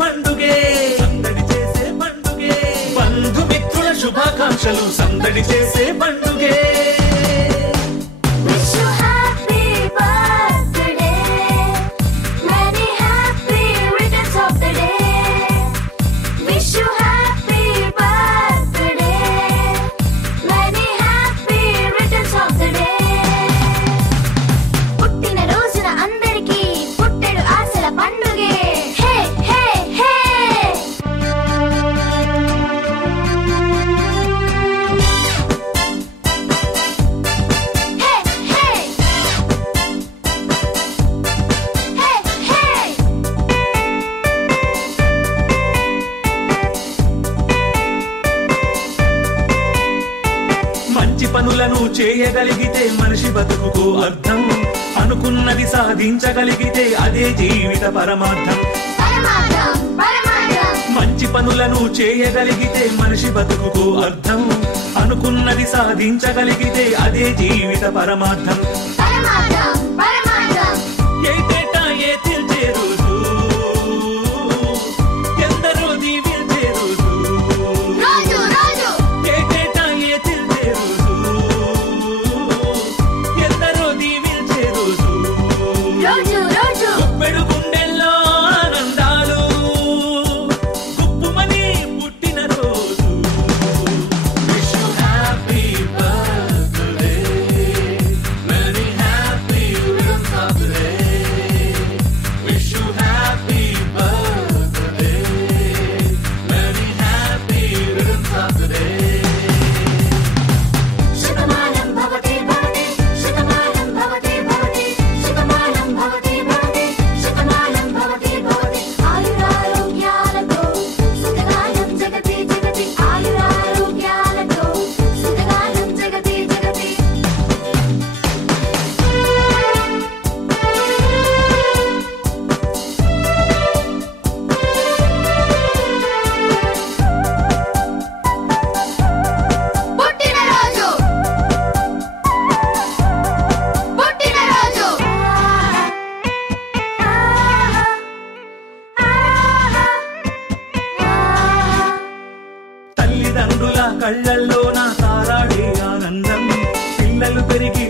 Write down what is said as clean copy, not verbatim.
పండుగే బంధుమిత్రుల శుభాకాంక్షలు సందడి చేసే పండుగే పనులను చేయగలిగితే మనిషి బతుకుకు అర్థం అనుకున్నది సాధించగలిగితే అదే జీవిత పరమార్థం మంచి పనులను చేయగలిగితే మనిషి బతుకుకు అర్థం అనుకున్నది సాధించగలిగితే అదే జీవిత పరమార్థం ఏటేటా ఏ తీర్చే రోజు ఎందరో దీవించే రోజు కళ్ళల్లో నా తారాడే ఆనందం పిల్లలు పెరిగి